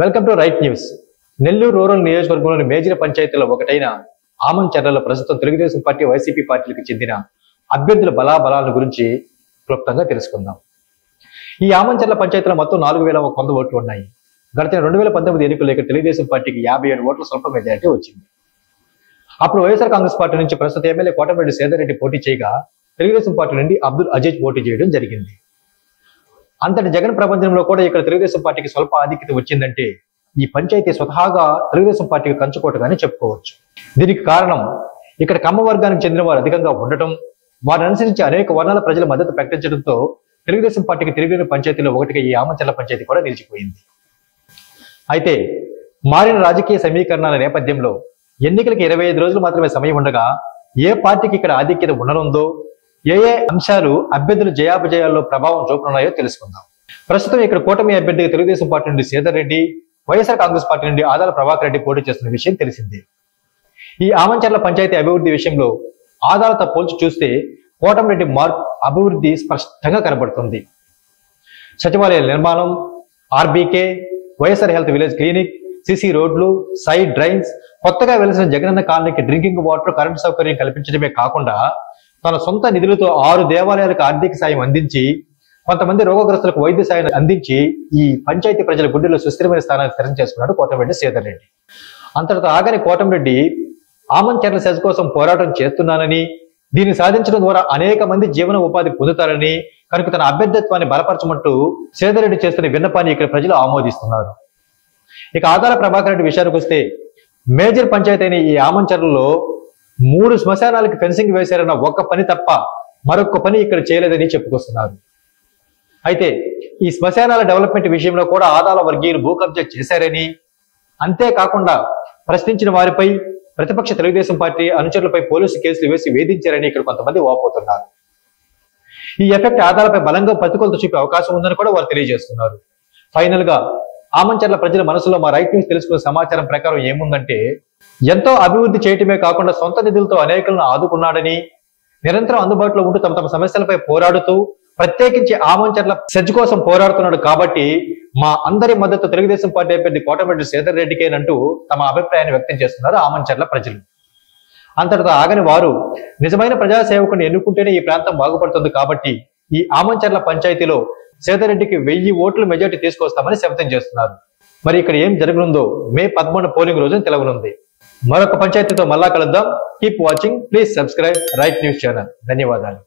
Welcome to right news. Nellore rural నియోజకవర్గంలోని major పంచాయతీలో ఒకటైన ఆమంచర్లలో ప్రస్తుతం తెలుగుదేశం పార్టీ, వైసీపీ పార్టీలకు చెందిన అభ్యర్థుల బలాబలాల గురించి క్లుప్తంగా తెలుసుకుందాం. ఈ ఆమంచర్ల పంచాయతీలో మొత్తం 4,100 ఓట్లు ఉన్నాయి. గడిచిన 2019 ఎన్నికల్లో ఇక్కడ తెలుగుదేశం పార్టీకి 57 ఓట్ల స్వల్ప మెజారిటీ వచ్చింది. అప్పుడు వైఎస్ఆర్ కాంగ్రెస్ పార్టీ నుంచి ప్రస్తుత ఎమ్మెల్యే కోటమిరెడ్డి సేదర్ పోటీ చేయగా తెలుగుదేశం పార్టీ నుండి అబ్దుల్ అజీజ్ పోటీ చేయడం జరిగింది. అంతటి జగన్ ప్రపంచంలో కూడా ఇక్కడ తెలుగుదేశం పార్టీకి స్వల్ప ఆధిక్యత వచ్చిందంటే ఈ పంచాయతీ స్వతహాగా తెలుగుదేశం పార్టీకి కంచుకోటగానే చెప్పుకోవచ్చు. దీనికి కారణం ఇక్కడ కమ్మ వర్గానికి చెందిన వారు అధికంగా ఉండటం, వారిని అనుసరించి అనేక వర్ణాల ప్రజల మద్దతు ప్రకటించడంతో తెలుగుదేశం పార్టీకి తిరిగిన పంచాయతీలో ఒకటిగా ఈ ఆమంచర్ల పంచాయతీ కూడా నిలిచిపోయింది. అయితే మారిన రాజకీయ సమీకరణాల నేపథ్యంలో ఎన్నికలకు 25 రోజులు మాత్రమే సమయం ఉండగా ఏ పార్టీకి ఇక్కడ ఆధిక్యత ఉండనుందో, ఏ అంశాలు అభ్యర్థుల జయాపజయాల్లో ప్రభావం చూపనున్నాయో తెలుసుకుందాం. ప్రస్తుతం ఇక్కడ కూటమి అభ్యర్థిగా తెలుగుదేశం పార్టీ నుండి సేదర్ రెడ్డి, వైఎస్ఆర్ కాంగ్రెస్ పార్టీ నుండి ఆదాల ప్రభాకర్ రెడ్డి పోటీ చేస్తున్న విషయం తెలిసిందే. ఈ ఆమంచర్ల పంచాయతీ అభివృద్ధి విషయంలో ఆదాలతో పోల్చి చూస్తే కోటమిరెడ్డి మార్క్ అభివృద్ధి స్పష్టంగా కనబడుతుంది. సచివాలయాల నిర్మాణం, RBK, YSR health village clinic, CC రోడ్లు, సైడ్ డ్రైన్స్, కొత్తగా వెలిసిన జగనన్న కాలనీకి డ్రింకింగ్ వాటర్, కరెంటు సౌకర్యం కల్పించడమే కాకుండా తన సొంత నిధులతో 6 దేవాలయాలకు ఆర్థిక సాయం అందించి, కొంతమంది రోగగ్రస్తులకు వైద్య సాయం అందించి ఈ పంచాయతీ ప్రజల గుండెల్లో సుస్థిరమైన స్థానాన్ని స్థిరం చేసుకున్నాడు కోటమిరెడ్డి సేదర్ రెడ్డి. అంతటితో ఆగని కోటమిరెడ్డి ఆమంచర్ల సెజ్ కోసం పోరాటం చేస్తున్నానని, దీన్ని సాధించడం ద్వారా అనేక మంది జీవన ఉపాధి పొందుతారని, కనుక తన అభ్యర్థిత్వాన్ని బలపరచమంటూ సేదర్ రెడ్డి చేస్తున్న విన్నపాన్ని ఇక్కడ ప్రజలు ఆమోదిస్తున్నారు. ఇక ఆదాల ప్రభాకర్ రెడ్డి విషయానికి వస్తే మేజర్ పంచాయతీ అయిన ఈ ఆమంచర్లలో 3 శ్మశానాలకు ఫెన్సింగ్ వేశారన్న ఒక్క పని తప్ప మరొక పని ఇక్కడ చేయలేదని చెప్పుకొస్తున్నారు. అయితే ఈ శ్మశానాల డెవలప్మెంట్ విషయంలో కూడా ఆదాల వర్గీయులు భూ కబ్జా చేశారని, అంతేకాకుండా ప్రశ్నించిన వారిపై ప్రతిపక్ష తెలుగుదేశం పార్టీ అనుచరులపై పోలీసు కేసులు వేసి వేధించారని ఇక్కడ కొంతమంది వాపోతున్నారు. ఈ ఎఫెక్ట్ ఆదాలపై బలంగా ప్రతికూలత చూపే అవకాశం ఉందని కూడా వారు తెలియజేస్తున్నారు. ఫైనల్ గా ఆమంచర్ల ప్రజల మనసులో మా రైట్ న్యూస్ తెలుసుకున్న సమాచారం ప్రకారం ఏముందంటే, ఎంతో అభివృద్ధి చేయటమే కాకుండా సొంత నిధులతో అనేకులను ఆదుకున్నాడని, నిరంతరం అందుబాటులో ఉంటూ తమ సమస్యలపై పోరాడుతూ ప్రత్యేకించి ఆమంచర్ల సెజ్ కోసం పోరాడుతున్నాడు కాబట్టి మా అందరి మద్దతు తెలుగుదేశం పార్టీ అభ్యర్థి కోటమిరెడ్డి సేదర్ రెడ్డికేనంటూ తమ అభిప్రాయాన్ని వ్యక్తం చేస్తున్నారు ఆమంచర్ల ప్రజలు. అంతటితో ఆగని వారు నిజమైన ప్రజాసేవకుని ఎన్నుకుంటేనే ఈ ప్రాంతం బాగుపడుతుంది కాబట్టి ఈ ఆమంచర్ల పంచాయతీలో సేదర్ రెడ్డికి 1000 ఓట్ల మెజార్టీ తీసుకొస్తామని శపథం చేస్తున్నారు. మరి ఇక్కడ ఏం జరగనుందో మే 13 పోలింగ్ రోజున తెలవనుంది. మరొక పంచాయతీతో మళ్ళా కలుద్దాం. Keep watching, please subscribe right news channel. ధన్యవాదాలు.